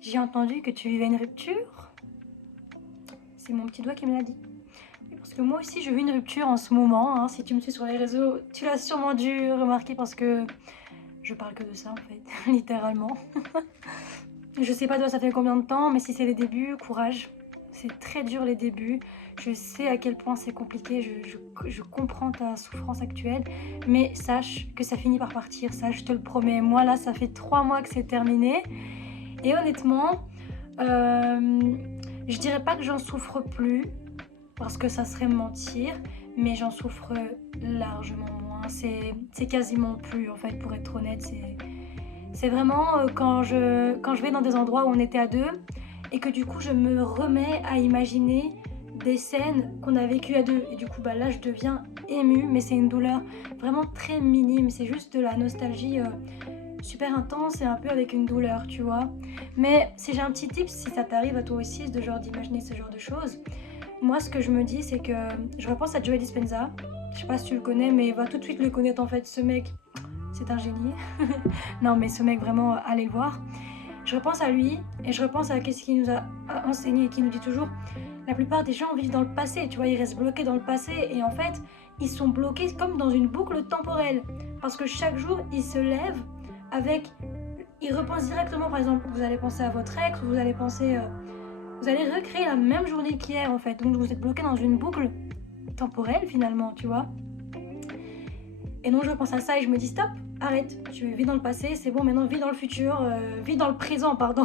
J'ai entendu que tu vivais une rupture. C'est mon petit doigt qui me l'a dit. Parce que moi aussi, je vis une rupture en ce moment. Hein. Si tu me suis sur les réseaux, tu l'as sûrement dû remarquer parce que je parle que de ça en fait, littéralement. Je sais pas toi ça fait combien de temps, mais si c'est les débuts, courage. C'est très dur les débuts. Je sais à quel point c'est compliqué, je comprends ta souffrance actuelle, mais sache que ça finit par partir, ça je te le promets. Moi là, ça fait 3 mois que c'est terminé. Et honnêtement, je dirais pas que j'en souffre plus, parce que ça serait mentir, mais j'en souffre largement moins. C'est quasiment plus en fait, pour être honnête. C'est vraiment quand je vais dans des endroits où on était à deux et que du coup je me remets à imaginer des scènes qu'on a vécues à deux. Et du coup là je deviens émue, mais c'est une douleur vraiment très minime. C'est juste de la nostalgie super intense et un peu avec une douleur, tu vois. Mais si j'ai un petit tip, si ça t'arrive à toi aussi, de genre d'imaginer ce genre de choses, moi ce que je me dis c'est que je repense à Joe Dispenza. Je sais pas si tu le connais, mais va tout de suite le connaître en fait. Ce mec, c'est un génie. Non mais ce mec vraiment, allez le voir. Je repense à lui et je repense à ce qu'il nous a enseigné et qu'il nous dit toujours. La plupart des gens vivent dans le passé, tu vois, ils restent bloqués dans le passé et en fait, ils sont bloqués comme dans une boucle temporelle. Parce que chaque jour, ils se lèvent avec... Ils repensent directement, par exemple, vous allez penser à votre ex, vous allez penser... vous allez recréer la même journée qu'hier en fait. Donc vous êtes bloqué dans une boucle temporelle finalement, tu vois. Et donc je repense à ça et je me dis stop, arrête, tu vis dans le passé, c'est bon, maintenant vis dans le futur, vis dans le présent, pardon.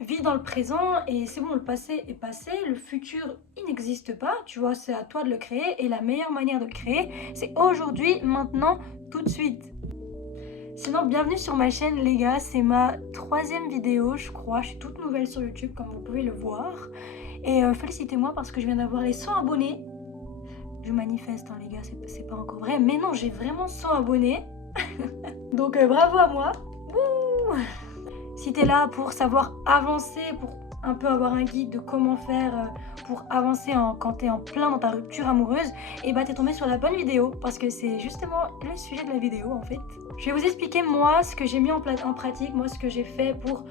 Vis dans le présent et c'est bon, le passé est passé, le futur il n'existe pas, tu vois, c'est à toi de le créer et la meilleure manière de le créer, c'est aujourd'hui, maintenant, tout de suite. Sinon, bienvenue sur ma chaîne les gars, c'est ma 3e vidéo, je crois, je suis toute nouvelle sur YouTube comme vous pouvez le voir. Et félicitez-moi parce que je viens d'avoir les 100 abonnés. Je manifeste, hein, les gars, c'est pas encore vrai. Mais non, j'ai vraiment 100 abonnés. Donc bravo à moi. Wouh. Si t'es là pour savoir avancer, pour un peu avoir un guide de comment faire pour avancer quand t'es en plein dans ta rupture amoureuse, et bah t'es tombé sur la bonne vidéo parce que c'est justement le sujet de la vidéo en fait. Je vais vous expliquer moi ce que j'ai mis en pratique, moi ce que j'ai fait pour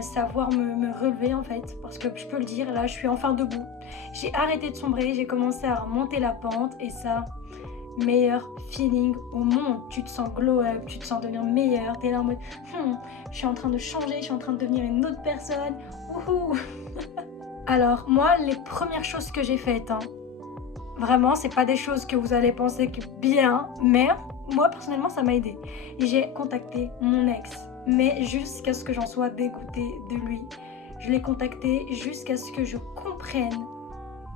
savoir me relever en fait, parce que je peux le dire, là je suis enfin debout. J'ai arrêté de sombrer, j'ai commencé à remonter la pente et ça, meilleur feeling au monde. Tu te sens glow up, tu te sens devenir meilleur, t'es là en mode je suis en train de changer, je suis en train de devenir une autre personne. Wouhou. Alors moi les premières choses que j'ai faites, hein, vraiment c'est pas des choses que vous allez penser que bien, mais moi personnellement ça m'a aidé. J'ai contacté mon ex, mais jusqu'à ce que j'en sois dégoûtée de lui. Je l'ai contacté jusqu'à ce que je comprenne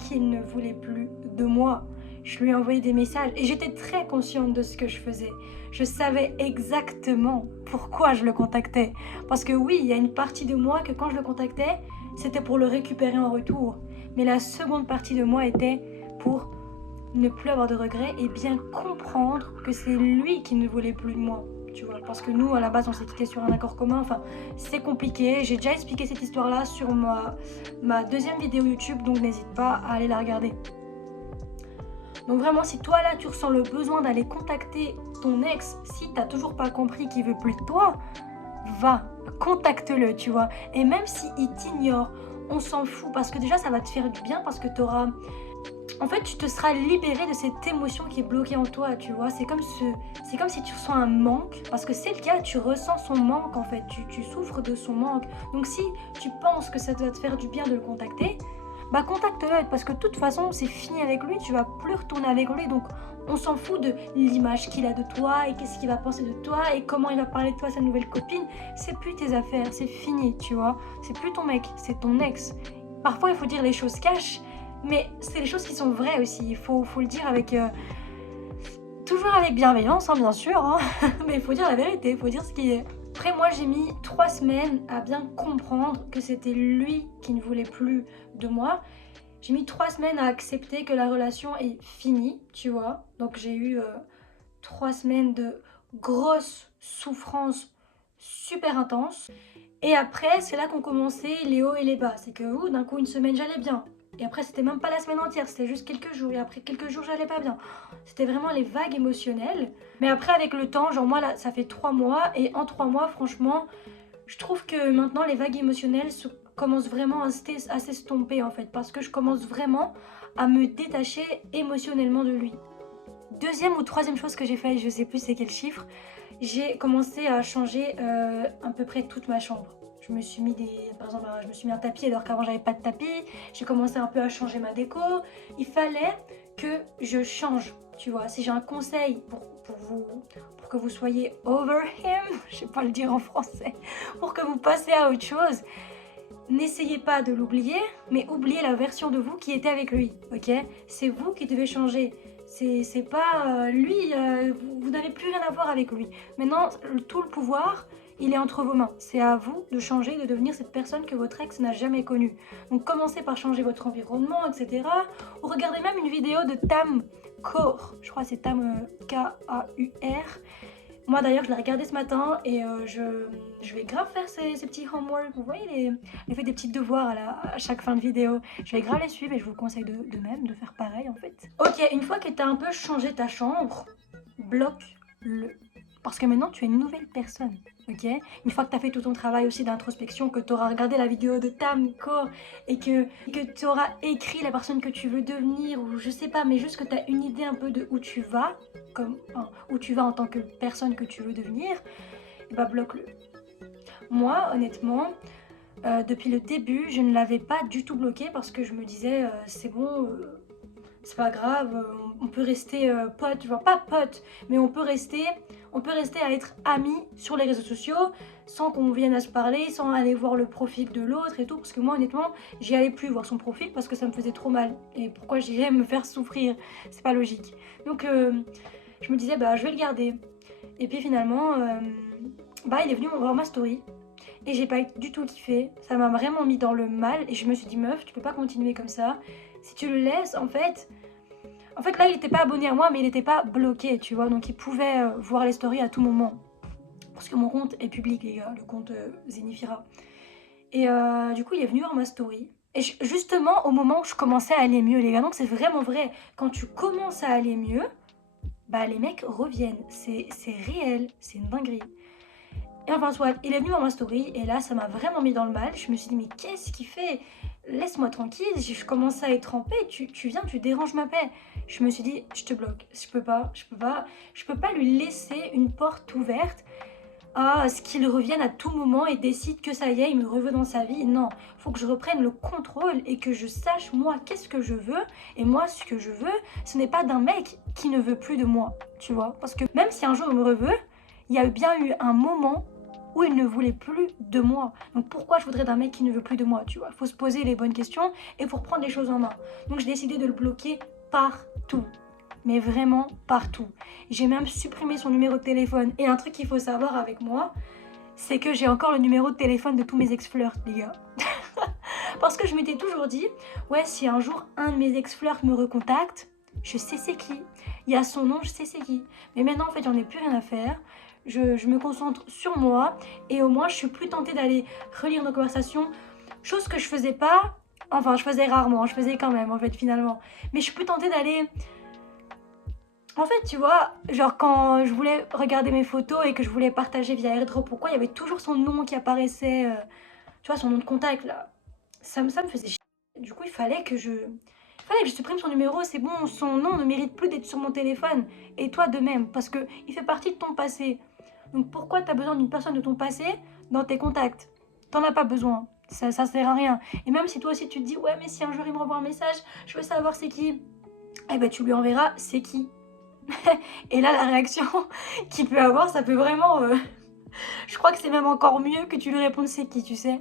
qu'il ne voulait plus de moi. Je lui ai envoyé des messages et j'étais très consciente de ce que je faisais. Je savais exactement pourquoi je le contactais. Parce que oui, il y a une partie de moi que quand je le contactais, c'était pour le récupérer en retour. Mais la seconde partie de moi était pour ne plus avoir de regrets et bien comprendre que c'est lui qui ne voulait plus de moi. Tu vois, parce que nous, à la base, on s'est quitté sur un accord commun. Enfin, c'est compliqué. J'ai déjà expliqué cette histoire-là sur ma 2e vidéo YouTube, donc n'hésite pas à aller la regarder. Donc vraiment, si toi là, tu ressens le besoin d'aller contacter ton ex, si t'as toujours pas compris qu'il veut plus de toi, va, contacte-le, tu vois. Et même s'il t'ignore, on s'en fout, parce que déjà, ça va te faire du bien, parce que t'auras... En fait, tu te seras libéré de cette émotion qui est bloquée en toi, tu vois. C'est comme si tu ressens un manque, parce que c'est le cas, tu ressens son manque en fait, tu souffres de son manque. Donc si tu penses que ça doit te faire du bien de le contacter, bah contacte-le, parce que de toute façon c'est fini avec lui, tu vas plus retourner avec lui, donc on s'en fout de l'image qu'il a de toi et qu'est-ce qu'il va penser de toi et comment il va parler de toi à sa nouvelle copine. C'est plus tes affaires, c'est fini, tu vois. C'est plus ton mec, c'est ton ex. Parfois il faut dire les choses cash, mais c'est les choses qui sont vraies aussi, il faut le dire avec... toujours avec bienveillance, hein, bien sûr, hein. Mais il faut dire la vérité, il faut dire ce qui est. Après moi j'ai mis 3 semaines à bien comprendre que c'était lui qui ne voulait plus de moi. J'ai mis 3 semaines à accepter que la relation est finie, tu vois. Donc j'ai eu 3 semaines de grosses souffrances super intenses. Et après c'est là qu'ont commencé les hauts et les bas. C'est que d'un coup une semaine j'allais bien. Et après c'était même pas la semaine entière, c'était juste quelques jours. Et après quelques jours j'allais pas bien. C'était vraiment les vagues émotionnelles. Mais après avec le temps, genre moi là ça fait 3 mois. Et en 3 mois franchement Je trouve que maintenant les vagues émotionnelles commencent vraiment à s'estomper en fait, parce que je commence vraiment à me détacher émotionnellement de lui. Deuxième ou troisième chose que j'ai fait, je sais plus c'est quel chiffre, j'ai commencé à changer à peu près toute ma chambre. Je me suis mis par exemple, je me suis mis un tapis alors qu'avant j'avais pas de tapis. J'ai commencé un peu à changer ma déco. Il fallait que je change, tu vois. Si j'ai un conseil pour que vous soyez over him, je sais pas le dire en français, pour que vous passiez à autre chose, n'essayez pas de l'oublier, mais oubliez la version de vous qui était avec lui, ok? C'est vous qui devez changer. C'est pas lui, vous n'avez plus rien à voir avec lui. Maintenant, tout le pouvoir, il est entre vos mains. C'est à vous de changer, de devenir cette personne que votre ex n'a jamais connue. Donc commencez par changer votre environnement, etc. Ou regardez même une vidéo de Tam Kaur. Je crois que c'est Tam Kaur. Moi d'ailleurs je l'ai regardé ce matin et je vais grave faire ces petits homework. Vous voyez, elle fait des petits devoirs à chaque fin de vidéo. Je vais grave les suivre et je vous conseille de même de faire pareil en fait. Ok, une fois que tu as un peu changé ta chambre, bloque-le. Parce que maintenant tu es une nouvelle personne. Ok, une fois que tu as fait tout ton travail aussi d'introspection, que tu auras regardé la vidéo de Tam Kaur et que tu auras écrit la personne que tu veux devenir, ou je sais pas, mais juste que tu as une idée un peu de où tu vas, où tu vas en tant que personne que tu veux devenir, et bah bloque-le. Moi, honnêtement, depuis le début, je ne l'avais pas du tout bloqué parce que je me disais, c'est bon, c'est pas grave, on peut rester potes, tu vois, pas potes, mais on peut rester à être amis sur les réseaux sociaux sans qu'on vienne à se parler, sans aller voir le profil de l'autre et tout, parce que moi honnêtement j'y allais plus voir son profil parce que ça me faisait trop mal, et pourquoi j'irais me faire souffrir, c'est pas logique. Donc je me disais bah je vais le garder, et puis finalement bah il est venu voir ma story et j'ai pas du tout kiffé, ça m'a vraiment mis dans le mal et je me suis dit meuf tu peux pas continuer comme ça, si tu le laisses en fait là il était pas abonné à moi mais il était pas bloqué, tu vois, donc il pouvait voir les stories à tout moment. Parce que mon compte est public les gars, le compte Zenifira. Et du coup il est venu voir ma story. Et justement au moment où je commençais à aller mieux les gars, donc c'est vraiment vrai, quand tu commences à aller mieux, bah les mecs reviennent, c'est réel, c'est une dinguerie. Et enfin soit, il est venu voir ma story et là ça m'a vraiment mis dans le mal, je me suis dit mais qu'est-ce qu'il fait? Laisse-moi tranquille, je commence à être en paix, tu viens, tu déranges ma paix. Je me suis dit, je te bloque, je peux pas lui laisser une porte ouverte à ce qu'il revienne à tout moment et décide que ça y est, il me reveut dans sa vie. Non, faut que je reprenne le contrôle et que je sache moi qu'est-ce que je veux. Et moi, ce que je veux, ce n'est pas d'un mec qui ne veut plus de moi, tu vois. Parce que même si un jour il me reveut, il y a bien eu un moment où il ne voulait plus de moi. Donc pourquoi je voudrais d'un mec qui ne veut plus de moi, tu vois? Faut se poser les bonnes questions et faut reprendre les choses en main. Donc j'ai décidé de le bloquer partout. Mais vraiment partout. J'ai même supprimé son numéro de téléphone. Et un truc qu'il faut savoir avec moi, c'est que j'ai encore le numéro de téléphone de tous mes ex-flirts, les gars. Parce que je m'étais toujours dit, ouais, si un jour un de mes ex-flirts me recontacte, je sais c'est qui. Il y a son nom, je sais c'est qui. Mais maintenant, en fait, j'en ai plus rien à faire. Je me concentre sur moi et au moins je suis plus tentée d'aller relire nos conversations, chose que je faisais pas, enfin je faisais rarement, je faisais quand même en fait finalement, mais je suis plus tentée d'aller, en fait tu vois, genre quand je voulais regarder mes photos et que je voulais partager via AirDrop, pourquoi il y avait toujours son nom qui apparaissait, tu vois, son nom de contact là, ça me faisait chier. Du coup il fallait que je supprime son numéro, c'est bon, son nom ne mérite plus d'être sur mon téléphone, et toi de même, parce que il fait partie de ton passé. Donc pourquoi tu as besoin d'une personne de ton passé dans tes contacts? T'en as pas besoin, ça sert à rien. Et même si toi aussi tu te dis ouais mais si un jour il me renvoie un message, je veux savoir c'est qui, eh ben tu lui enverras c'est qui. Et là la réaction qu'il peut avoir, ça peut vraiment... Je crois que c'est même encore mieux que tu lui répondes c'est qui, tu sais.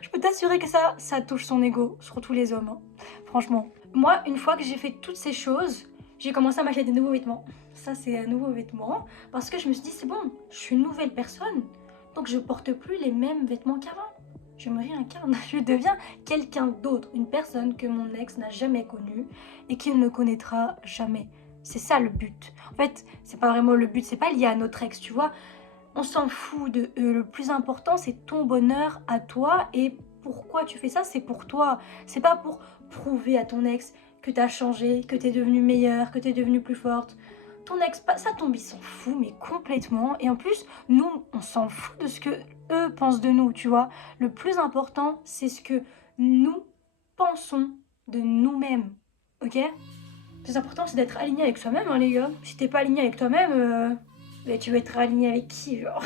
Je peux t'assurer que ça touche son ego, surtout les hommes, hein. Franchement. Moi, une fois que j'ai fait toutes ces choses, j'ai commencé à m'acheter des nouveaux vêtements. Ça, c'est un nouveau vêtement. Parce que je me suis dit, c'est bon, je suis une nouvelle personne. Donc, je porte plus les mêmes vêtements qu'avant. Je me réincarne. Je deviens quelqu'un d'autre. Une personne que mon ex n'a jamais connue et qu'il ne connaîtra jamais. C'est ça le but. En fait, c'est pas vraiment le but. C'est pas lié à notre ex, tu vois. On s'en fout de eux. Le plus important, c'est ton bonheur à toi. Et pourquoi tu fais ça, c'est pour toi. C'est pas pour prouver à ton ex que t'as changé, que t'es devenue meilleure, que t'es devenue plus forte. ton ex, ça tombe, il s'en fout, mais complètement. Et en plus, nous, on s'en fout de ce que eux pensent de nous, tu vois. Le plus important, c'est ce que nous pensons de nous-mêmes, ok? Le plus important, c'est d'être aligné avec soi-même, hein, les gars. Si t'es pas aligné avec toi-même, mais tu vas être aligné avec qui, genre?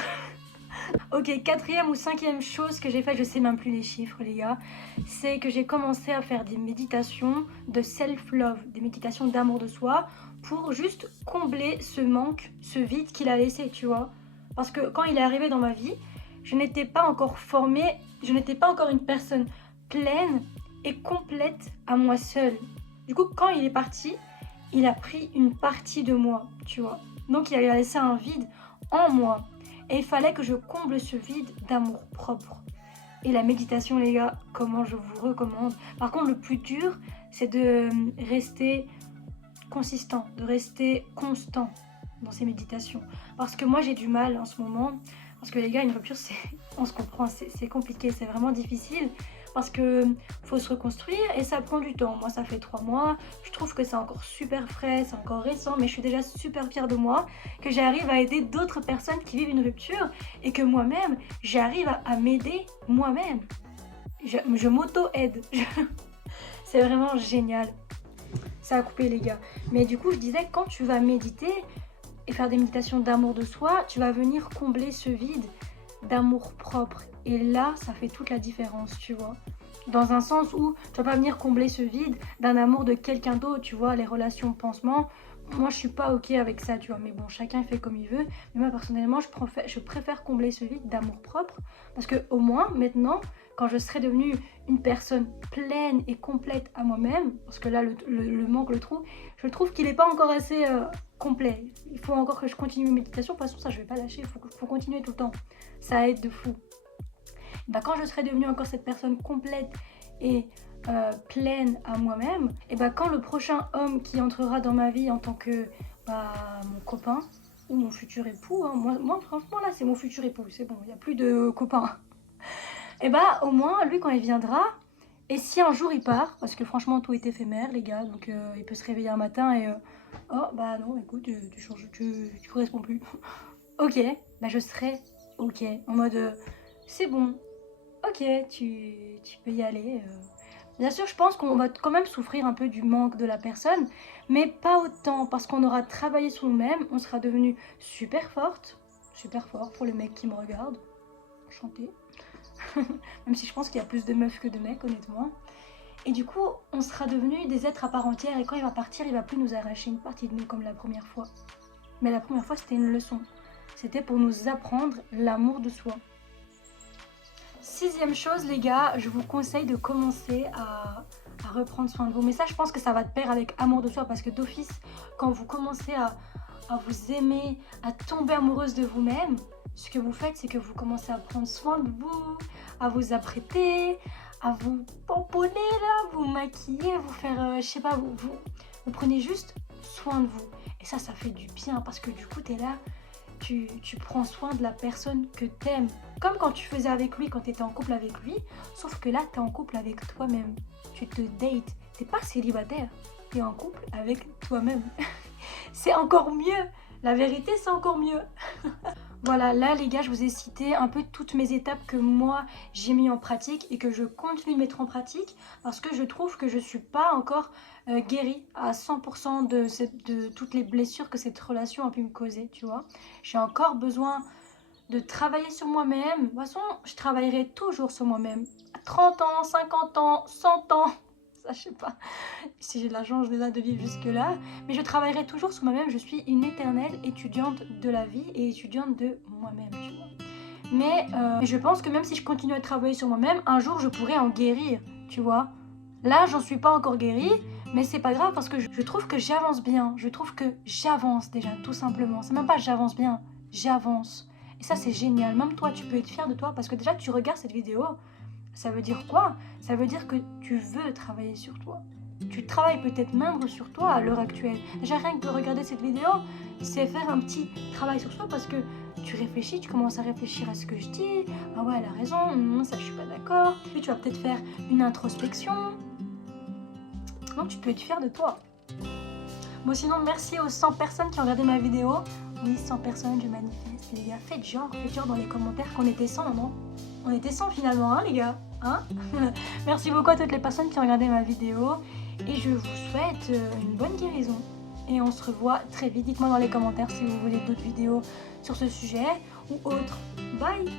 Ok, 4e ou 5e chose que j'ai fait, je sais même plus les chiffres les gars, c'est que j'ai commencé à faire des méditations de self-love, des méditations d'amour de soi, pour juste combler ce manque, ce vide qu'il a laissé, tu vois. Parce que quand il est arrivé dans ma vie, je n'étais pas encore formée, je n'étais pas encore une personne pleine et complète à moi seule. Du coup, quand il est parti, il a pris une partie de moi, tu vois. Donc il a laissé un vide en moi. Et il fallait que je comble ce vide d'amour propre. Et la méditation, les gars, comment je vous recommande. Par contre, le plus dur, c'est de rester consistant, de rester constant dans ces méditations. Parce que moi, j'ai du mal en ce moment. Parce que les gars, une rupture, on se comprend, c'est compliqué, c'est vraiment difficile. Parce que faut se reconstruire et ça prend du temps. Moi, ça fait 3 mois. Je trouve que c'est encore super frais, c'est encore récent, mais je suis déjà super fière de moi, que j'arrive à aider d'autres personnes qui vivent une rupture et que moi-même, j'arrive à m'aider moi-même. Je m'auto-aide. C'est vraiment génial. Ça a coupé, les gars. Mais du coup, je disais, quand tu vas méditer et faire des méditations d'amour de soi, tu vas venir combler ce vide d'amour propre. Et là, ça fait toute la différence, tu vois. Dans un sens où tu vas pas venir combler ce vide d'un amour de quelqu'un d'autre, tu vois, les relations pansement. Moi, je suis pas ok avec ça, tu vois. Mais bon, chacun fait comme il veut. Mais moi, personnellement, je préfère combler ce vide d'amour propre. Parce que au moins, maintenant, quand je serai devenue une personne pleine et complète à moi-même, parce que là, le manque, le trou, je trouve qu'il n'est pas encore assez complet. Il faut encore que je continue mes méditations. De toute façon, ça, je vais pas lâcher. Il faut continuer tout le temps. Ça aide de fou. Bah, quand je serai devenue encore cette personne complète et pleine à moi-même, et bah, quand le prochain homme qui entrera dans ma vie en tant que mon copain ou mon futur époux, hein, moi franchement là c'est mon futur époux, c'est bon, il n'y a plus de copains. Et bah au moins lui quand il viendra, et si un jour il part, parce que franchement tout est éphémère les gars, donc il peut se réveiller un matin et oh bah non écoute tu changes, tu corresponds plus. Ok, bah je serai ok, en mode c'est bon. Ok, tu peux y aller. Bien sûr, je pense qu'on va quand même souffrir un peu du manque de la personne, mais pas autant, parce qu'on aura travaillé sur nous-mêmes, on sera devenu super forte, super fort pour les mecs qui me regardent, chanter. Même si je pense qu'il y a plus de meufs que de mecs, honnêtement. Et du coup, on sera devenus des êtres à part entière, et quand il va partir, il va plus nous arracher une partie de nous comme la première fois. Mais la première fois, c'était une leçon. C'était pour nous apprendre l'amour de soi. 6e chose les gars, je vous conseille de commencer à reprendre soin de vous. Mais ça je pense que ça va de pair avec amour de soi parce que d'office, quand vous commencez à vous aimer, à tomber amoureuse de vous-même, ce que vous faites c'est que vous commencez à prendre soin de vous, à vous apprêter, à vous pomponner là, vous maquiller, vous faire, je sais pas, vous prenez juste soin de vous. Et ça fait du bien parce que du coup t'es là, tu prends soin de la personne que t'aimes. Comme quand tu faisais avec lui, quand tu étais en couple avec lui. Sauf que là, tu es en couple avec toi-même. Tu te dates. T'es pas célibataire. Tu es en couple avec toi-même. C'est encore mieux. La vérité, c'est encore mieux. Voilà, là les gars, je vous ai cité un peu toutes mes étapes que moi j'ai mis en pratique et que je continue de mettre en pratique parce que je trouve que je suis pas encore guérie à 100% de toutes les blessures que cette relation a pu me causer, tu vois. J'ai encore besoin de travailler sur moi-même. De toute façon, je travaillerai toujours sur moi-même. À 30 ans, 50 ans, 100 ans, ça je sais pas si j'ai de la chance déjà de vivre jusque là, mais je travaillerai toujours sur moi-même. Je suis une éternelle étudiante de la vie et étudiante de moi-même, tu vois. Mais je pense que même si je continue à travailler sur moi-même, un jour je pourrai en guérir, tu vois. Là, j'en suis pas encore guérie, mais c'est pas grave parce que je trouve que j'avance bien. Je trouve que j'avance déjà, tout simplement. C'est même pas j'avance bien, j'avance. Et ça, c'est génial. Même toi, tu peux être fier de toi parce que déjà, tu regardes cette vidéo. Ça veut dire quoi? Ça veut dire que tu veux travailler sur toi. Tu travailles peut-être même sur toi à l'heure actuelle. Déjà, rien que de regarder cette vidéo, c'est faire un petit travail sur soi parce que tu réfléchis, tu commences à réfléchir à ce que je dis. Ah ouais, elle a raison, ça je suis pas d'accord. Puis tu vas peut-être faire une introspection. Donc tu peux être fier de toi. Bon, sinon, merci aux 100 personnes qui ont regardé ma vidéo. Oui, 100 personnes, je manifeste, les gars. Faites genre dans les commentaires qu'on était 100, non? On était 100 finalement, hein, les gars, hein? Merci beaucoup à toutes les personnes qui ont regardé ma vidéo. Et je vous souhaite une bonne guérison. Et on se revoit très vite. Dites-moi dans les commentaires si vous voulez d'autres vidéos sur ce sujet ou autre. Bye!